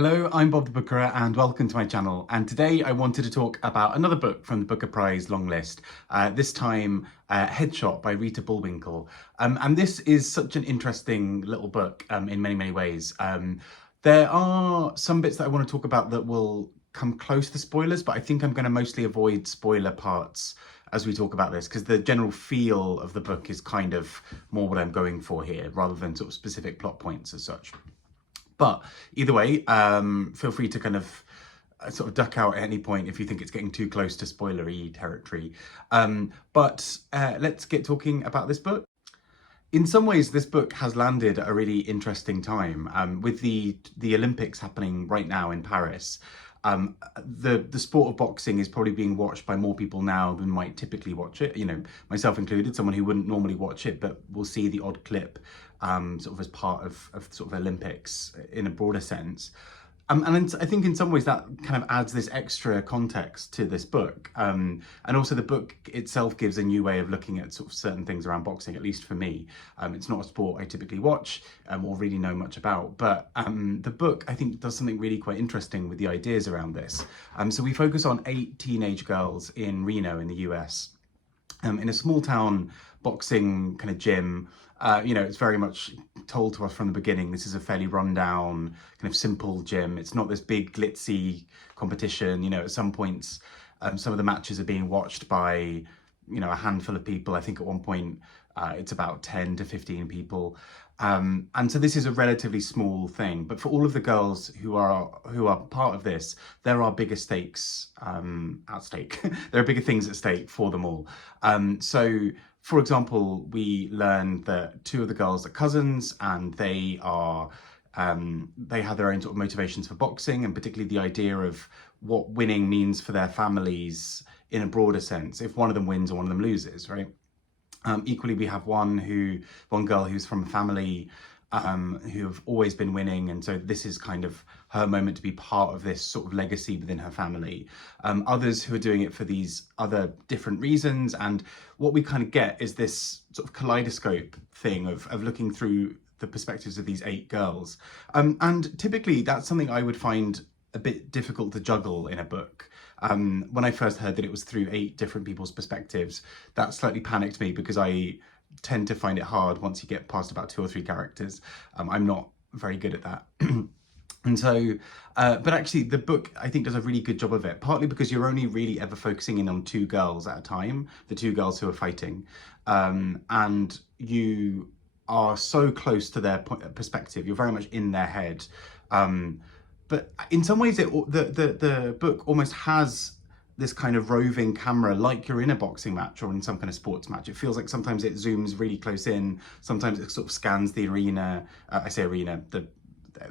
Hello, I'm Bob the Booker and welcome to my channel. And today I wanted to talk about another book from the Booker Prize Longlist, this time Headshot by Rita Bullwinkel. And this is such an interesting little book in many, many ways. There are some bits that I want to talk about that will come close to spoilers, but I think I'm going to mostly avoid spoiler parts as we talk about this, because the general feel of the book is kind of more what I'm going for here, rather than sort of specific plot points as such. But either way, feel free to kind of sort of duck out at any point if you think it's getting too close to spoilery territory. But let's get talking about this book. In some ways, this book has landed at a really interesting time with the Olympics happening right now in Paris. The sport of boxing is probably being watched by more people now than might typically watch it. You know, myself included, someone who wouldn't normally watch it, but will see the odd clip sort of as part of sort of Olympics in a broader sense. And I think in some ways that kind of adds this extra context to this book. And also the book itself gives a new way of looking at sort of certain things around boxing, at least for me. It's not a sport I typically watch or really know much about, but the book I think does something really quite interesting with the ideas around this. So we focus on 8 teenage girls in Reno in the US. In a small town boxing kind of gym. You know, it's very much told to us from the beginning, this is a fairly rundown, kind of simple gym. It's not this big glitzy competition. You know, at some points, some of the matches are being watched by, you know, a handful of people. I think at one point it's about 10 to 15 people. And so this is a relatively small thing, but for all of the girls who are part of this, there are bigger stakes at stake. There are bigger things at stake for them all. So for example, we learned that 2 of the girls are cousins, and they have their own sort of motivations for boxing, and particularly the idea of what winning means for their families in a broader sense, if one of them wins or one of them loses, right? Equally, we have one girl who's from a family who have always been winning, and so this is kind of her moment to be part of this sort of legacy within her family. Others who are doing it for these other different reasons, and what we kind of get is this sort of kaleidoscope thing of looking through the perspectives of these 8 girls. And typically that's something I would find a bit difficult to juggle in a book. When I first heard that it was through 8 different people's perspectives, that slightly panicked me, because I tend to find it hard once you get past about 2 or 3 characters. I'm not very good at that. And so, but actually the book I think does a really good job of it, partly because you're only really ever focusing in on 2 girls at a time, the 2 girls who are fighting, and you are so close to their perspective, you're very much in their head. But in some ways, the book almost has this kind of roving camera, like you're in a boxing match or in some kind of sports match. It feels like sometimes it zooms really close in, sometimes it sort of scans the arena. I say arena,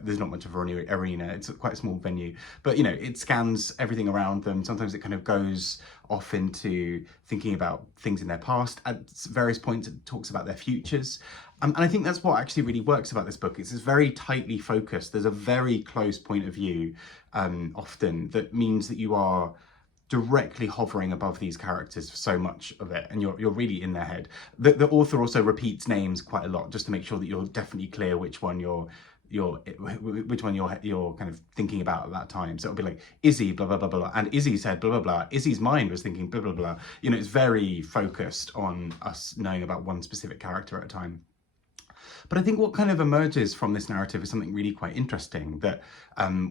there's not much of an arena, it's quite a small venue, but you know, it scans everything around them. Sometimes it kind of goes off into thinking about things in their past. At various points it talks about their futures. And I think that's what actually really works about this book. It's very tightly focused. There's a very close point of view often, that means that you are directly hovering above these characters for so much of it, and you're really in their head. The author also repeats names quite a lot, just to make sure that you're definitely clear which one you're kind of thinking about at that time. So it'll be like Izzy blah blah blah blah, and Izzy said blah blah blah, Izzy's mind was thinking blah blah blah. You know, it's very focused on us knowing about one specific character at a time. But I think what kind of emerges from this narrative is something really quite interesting, that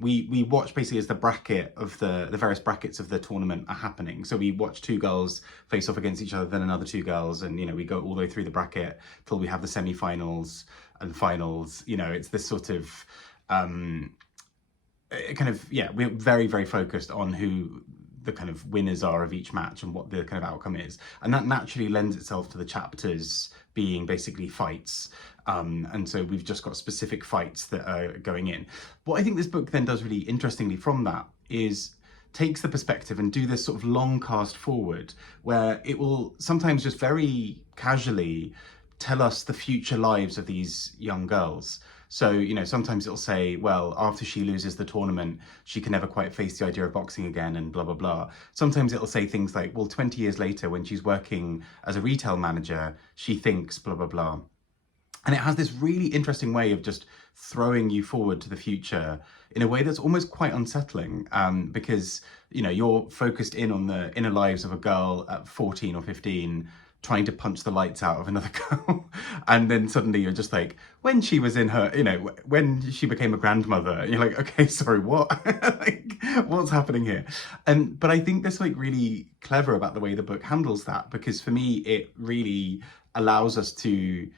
we watch basically as the bracket of the various brackets of the tournament are happening. So we watch 2 girls face off against each other, then another 2 girls, and you know, we go all the way through the bracket till we have the semi-finals and finals. You know, it's this sort of kind of, yeah, we're very, very focused on who the kind of winners are of each match and what the kind of outcome is. And that naturally lends itself to the chapters being basically fights. And so we've just got specific fights that are going in. What I think this book then does really interestingly from that is takes the perspective and do this sort of long cast forward, where it will sometimes just very casually tell us the future lives of these young girls. So, you know, sometimes it'll say, well, after she loses the tournament, she can never quite face the idea of boxing again and blah, blah, blah. Sometimes it'll say things like, well, 20 years later, when she's working as a retail manager, she thinks blah, blah, blah. And it has this really interesting way of just throwing you forward to the future in a way that's almost quite unsettling, because, you know, you're focused in on the inner lives of a girl at 14 or 15 trying to punch the lights out of another girl. And then suddenly you're just like, when she was in her, you know, when she became a grandmother, you're like, okay, sorry, what? Like, what's happening here? But I think that's like really clever about the way the book handles that, because for me, it really allows us to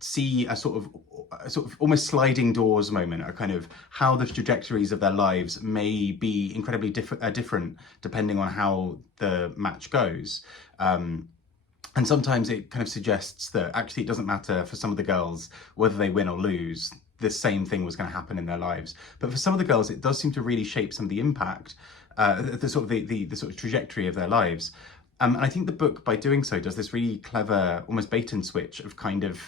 see a sort of almost sliding doors moment, a kind of how the trajectories of their lives may be incredibly different depending on how the match goes. And sometimes it kind of suggests that actually it doesn't matter for some of the girls whether they win or lose. The same thing was going to happen in their lives. But for some of the girls, it does seem to really shape some of the impact, the sort of the sort of trajectory of their lives. And I think the book, by doing so, does this really clever, almost bait and switch of kind of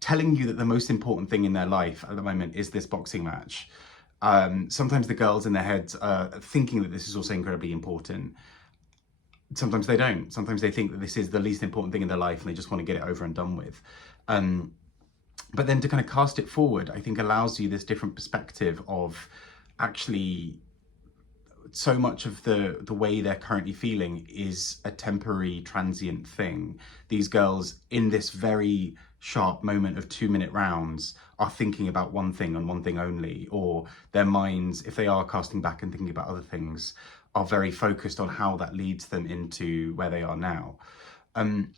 telling you that the most important thing in their life at the moment is this boxing match. Sometimes the girls in their heads are thinking that this is also incredibly important. Sometimes they don't. Sometimes they think that this is the least important thing in their life and they just want to get it over and done with. But then to kind of cast it forward, I think allows you this different perspective of actually so much of the way they're currently feeling is a temporary, transient thing. These girls in this very sharp moment of 2-minute rounds are thinking about one thing and one thing only, or their minds, if they are casting back and thinking about other things, are very focused on how that leads them into where they are now. And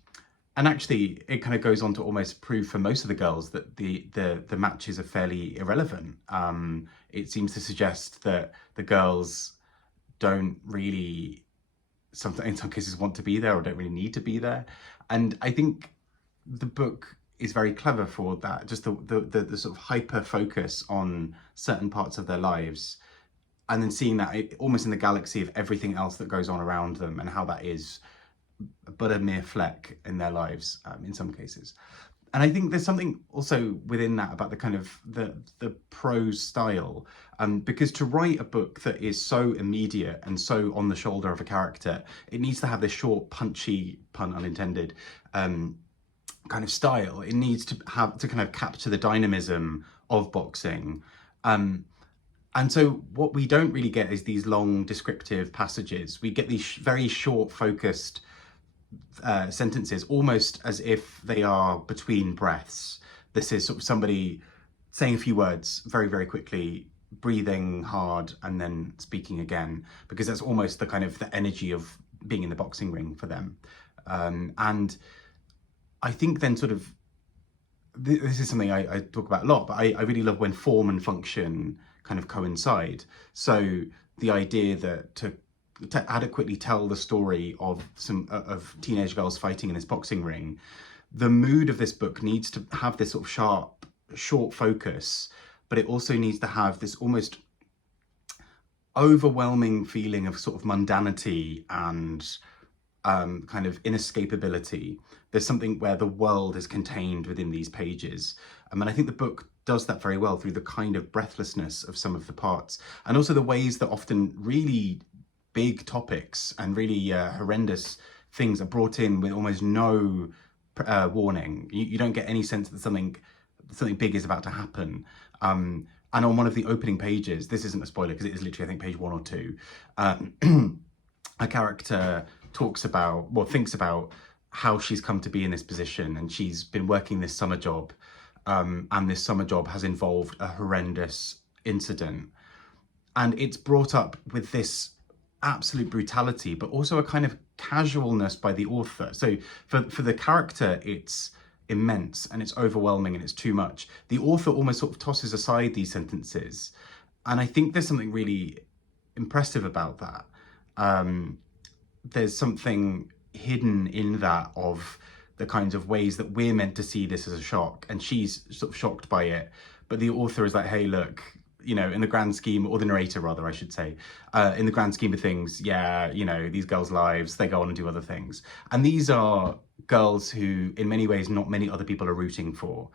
actually, it kind of goes on to almost prove for most of the girls that the matches are fairly irrelevant. It seems to suggest that the girls don't really, in some cases, want to be there or don't really need to be there. And I think the book is very clever for that, just the sort of hyper focus on certain parts of their lives, and then seeing that almost in the galaxy of everything else that goes on around them and how that is but a mere fleck in their lives, in some cases. And I think there's something also within that about the kind of the prose style, because to write a book that is so immediate and so on the shoulder of a character, it needs to have this short, punchy, pun unintended, kind of style. It needs to have to kind of capture the dynamism of boxing. And so what we don't really get is these long descriptive passages. We get these very short, focused sentences, almost as if they are between breaths. This is sort of somebody saying a few words very, very quickly, breathing hard, and then speaking again, because that's almost the kind of the energy of being in the boxing ring for them. And I think then sort of, this is something I talk about a lot, but I really love when form and function kind of coincide. So the idea that to adequately tell the story of of teenage girls fighting in this boxing ring, the mood of this book needs to have this sort of sharp, short focus, but it also needs to have this almost overwhelming feeling of sort of mundanity and kind of inescapability. There's something where the world is contained within these pages. And I think the book does that very well through the kind of breathlessness of some of the parts, and also the ways that often really big topics and really horrendous things are brought in with almost no warning. You don't get any sense that something big is about to happen. And on one of the opening pages, this isn't a spoiler because it is literally, I think, page 1 or 2, a character thinks about how she's come to be in this position, and she's been working this summer job, and this summer job has involved a horrendous incident, and it's brought up with this absolute brutality, but also a kind of casualness by the author. So for the character, it's immense and it's overwhelming and it's too much. The author almost sort of tosses aside these sentences, and I think there's something really impressive about that. There's something hidden in that of the kinds of ways that we're meant to see this as a shock, and she's sort of shocked by it, but the author is like, hey, look, you know, in the grand scheme, or the narrator rather, I should say, in the grand scheme of things, yeah, you know, these girls' lives, they go on and do other things. And these are girls who, in many ways, not many other people are rooting for.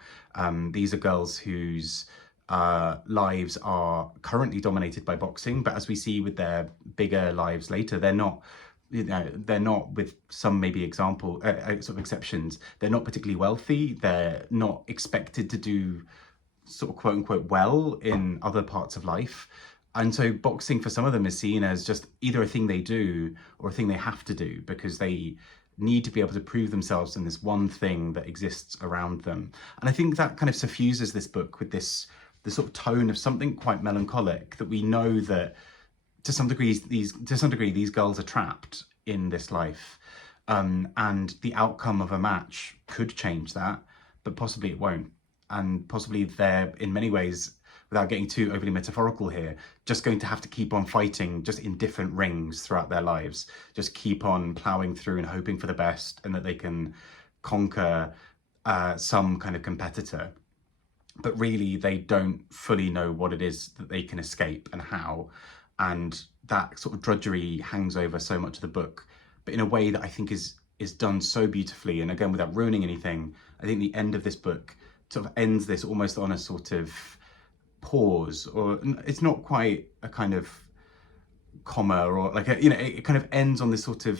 These are girls whose lives are currently dominated by boxing, but as we see with their bigger lives later, they're not, you know, they're not, with some maybe sort of exceptions, they're not particularly wealthy. They're not expected to do sort of quote unquote well in other parts of life. And so boxing for some of them is seen as just either a thing they do or a thing they have to do because they need to be able to prove themselves in this one thing that exists around them. And I think that kind of suffuses this book with this sort of tone of something quite melancholic, that we know that to some degree these girls are trapped in this life, and the outcome of a match could change that, but possibly it won't. And possibly they're, in many ways, without getting too overly metaphorical here, just going to have to keep on fighting just in different rings throughout their lives. Just keep on ploughing through and hoping for the best and that they can conquer some kind of competitor. But really, they don't fully know what it is that they can escape and how. And that sort of drudgery hangs over so much of the book, but in a way that I think is done so beautifully. And again, without ruining anything, I think the end of this book sort of ends this almost on a sort of pause, or it's not quite a kind of comma or like a, it kind of ends on this sort of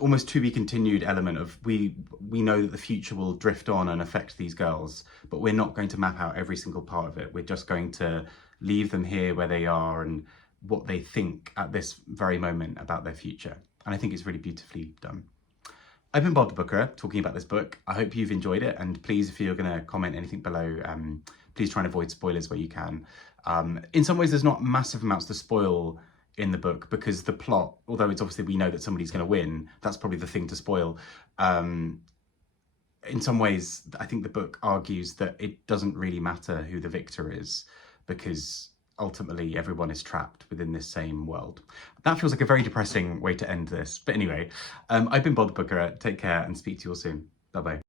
almost to be continued element of we know that the future will drift on and affect these girls, but we're not going to map out every single part of it. We're just going to leave them here where they are and what they think at this very moment about their future. And I think it's really beautifully done. I've been Bob the Booker talking about this book. I hope you've enjoyed it, and please, if you're going to comment anything below, please try and avoid spoilers where you can. In some ways, there's not massive amounts to spoil in the book because the plot, although it's obviously we know that somebody's going to win, that's probably the thing to spoil. In some ways, I think the book argues that it doesn't really matter who the victor is because ultimately everyone is trapped within this same world. That feels like a very depressing way to end this. But anyway, I've been Bob the Booker. Take care and speak to you all soon. Bye-bye.